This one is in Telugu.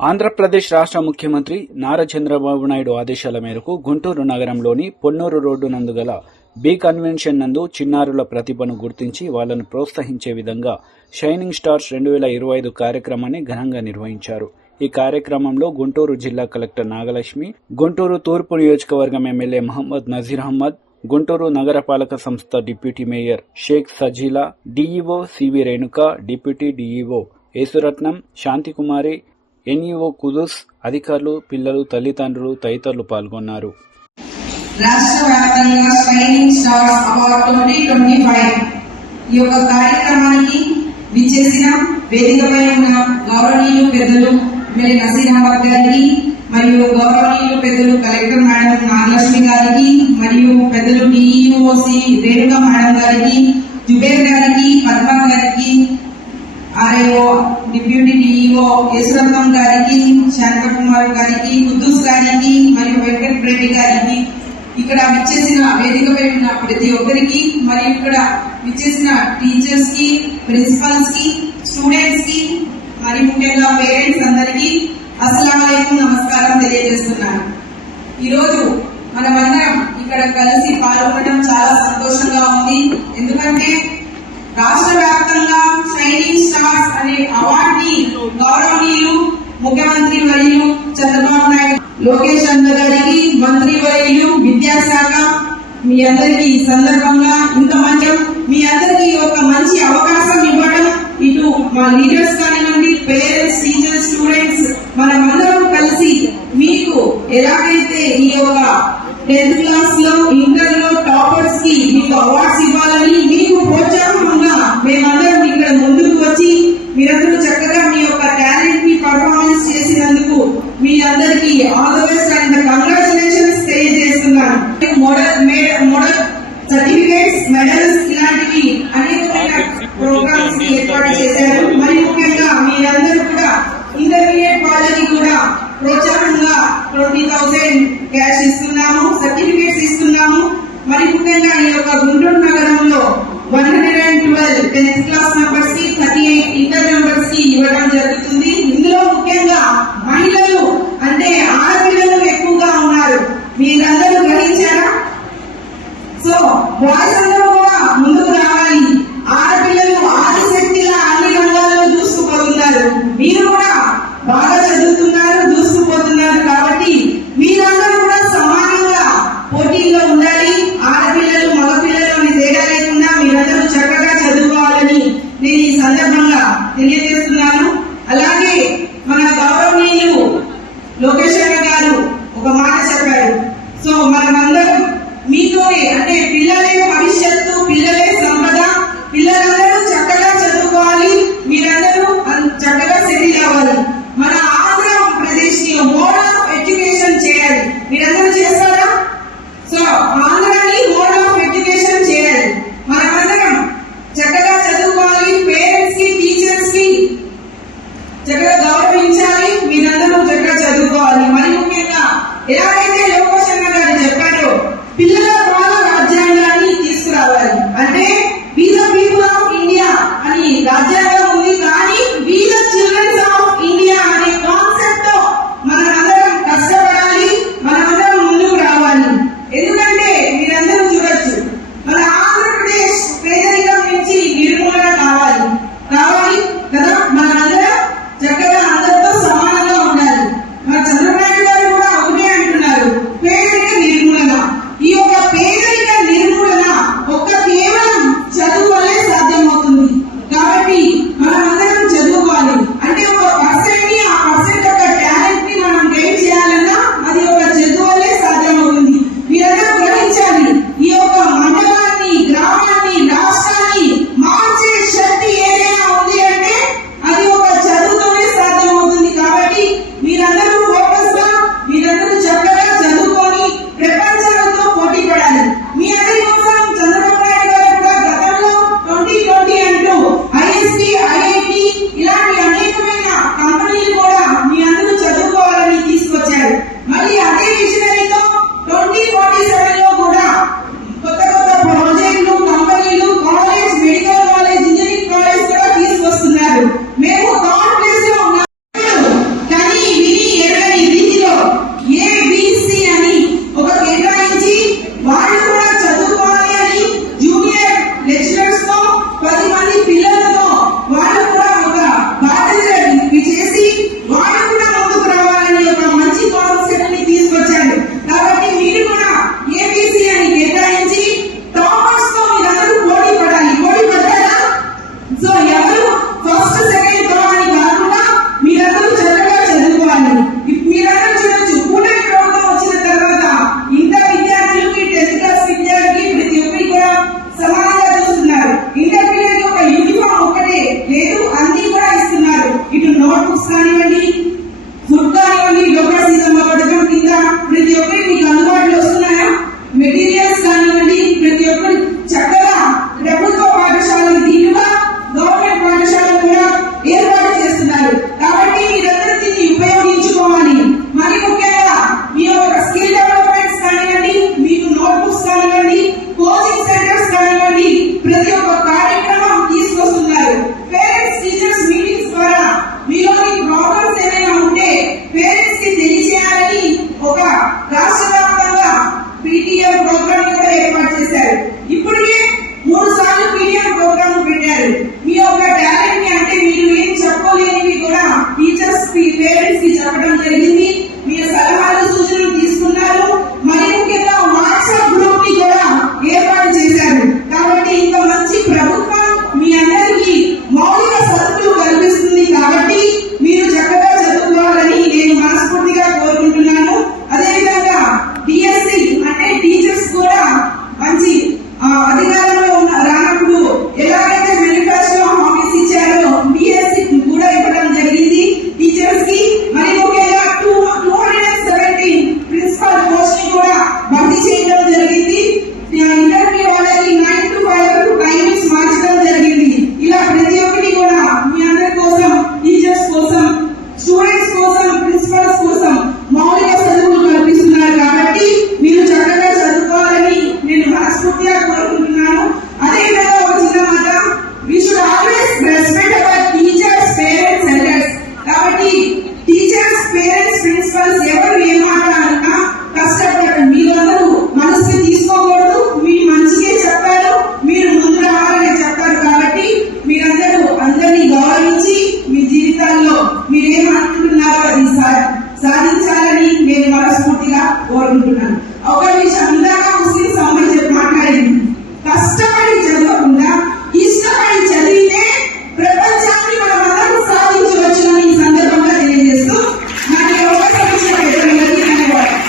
ఆంధ్రప్రదేశ్ రాష్ట్ర ముఖ్యమంత్రి నారా చంద్రబాబు నాయుడు ఆదేశాల మేరకు గుంటూరు నగరంలోని పొన్నూరు రోడ్డు నందు గల బి కన్వెన్షన్ నందు చిన్నారుల ప్రతిభను గుర్తించి వాళ్ళను ప్రోత్సహించే విధంగా షైనింగ్ స్టార్స్ రెండు వేల ఇరవై ఐదు కార్యక్రమాన్ని ఘనంగా నిర్వహించారు. ఈ కార్యక్రమంలో గుంటూరు జిల్లా కలెక్టర్ నాగలక్ష్మి గుంటూరు తూర్పు నియోజకవర్గం ఎమ్మెల్యే మహమ్మద్ నజీర్ అహ్మద్ గుంటూరు నగరపాలక సంస్థ deputy mayor Sheikh Sajeela DEO CV Renuka deputy DEO Yesuratnam Shanthikumari NEO Kudus అధికారులు పిల్లలు తల్లిదండ్రులు తదితరులు పాల్గొన్నారు. రాష్ట్ర వ్యాప్తంగా shining stars award twenty twenty five. ఈ యొక్క కార్యక్రమానికి విచ్చేసిన వేదికపై ఉన్న గౌరవనీయులు పెద్దలు ఎమ్మెల్యే నసీర్ గారికి మరియు గౌరవనీయులు పెద్దలు కలెక్టర్ మేడం నాగలక్ష్మి గారికి మరియు పెద్దలు డిఈఓసి రేణుక మేడం గారికి జుబేర్ గారికి పద్మ గారికి ఆర్ఐఓ డిప్యూటీ డిఈఓ యశ్వంతం గారికి శాంత కుమార్ గారికి కుద్దూస్ గారికి మరియు వెంకట రెడ్డి గారికి ఇక్కడ విచ్చేసిన వేదికపై ఉన్న ప్రతి ఒక్కరికి మరియు ఇక్కడ విచ్చేసిన టీచర్స్కి ప్రిన్సిపల్స్కి స్టూడెంట్స్కి మరియు ముఖ్యంగా పేరెంట్స్ అందరికీ అస్సలం నమస్కారం తెలియజేస్తున్నాను. ఈరోజు మనమందరం ఇక్కడ కలిసి పాల్గొనడం చాలా సంతోషంగా ఉంది. ఎందుకంటే రాష్ట్ర గౌరవనీయులు ముఖ్యమంత్రి వర్యులు చంద్రబాబు నాయుడు లోకేష్ అన్న గారికి మంత్రి వర్యులు విద్యాశాఖ మీ అందరికి ఈ సందర్భంగా ఇంత మంచి మీ అందరికి ఒక మంచి అవకాశం ఇవ్వడం ఇటు మా లీడర్స్ కానివ్వండి పేరెంట్స్ టీచర్స్ స్టూడెంట్స్ మనమందరం కలిసి మీకు ఎలాగైతే ఈ యొక్క టెన్త్ క్లాస్లో ఇంటర్లో టాపర్స్కి మీకు అవార్డ్స్ ఇవ్వాలని మీకు ప్రోత్సాహంగా మేమందరం ఇక్కడ ముందుకు వచ్చి మీరందరూ చక్కగా మీ యొక్క టాలెంట్ని పర్ఫార్మెన్స్ చేసినందుకు మీ అందరికీ all the best and congratulations తెలియజేస్తున్నాను. మోడల్ మోడల్ సర్టిఫికేట్స్ మెడల్స్ ఇలాంటివి అనేక ప్రోగ్రామ్స్ ఏర్పాటు చేశారు. మరి ముఖ్యంగా మీరందరూ కూడా ఇంటర్మీడియట్ వాళ్ళకి కూడా ప్రోత్సాహంగా ట్వంటీ థౌసండ్ క్యాష్ ఇస్తున్నాము సర్టిఫికేట్స్ ఇస్తున్నాము. మరి ముఖ్యంగా ఈ యొక్క గుంటూరు నగరంలో one hundred and twelve tenth class మెంబర్స్కి థర్టీ ఎయిట్ ఇంటర్ మెంబర్స్కి ఇవ్వడం జరుగుతుంది. లోకేశ్వర గారు ఒక మాట చెప్పారు సో మనమందరం మీతోనే అంటే పిల్లలే భవిష్యత్తు పిల్లలే సంపద పిల్లలందరూ చక్కగా చదువుకోవాలి మీరందరూ చక్కగా సెటిల్ అవ్వాలి. మన ఆంధ్రప్రదేశ్ని మోడ్ ఆఫ్ ఎడ్యుకేషన్ చేయాలి. మీరందరూ చేస్తారా? So Okay, sa amin.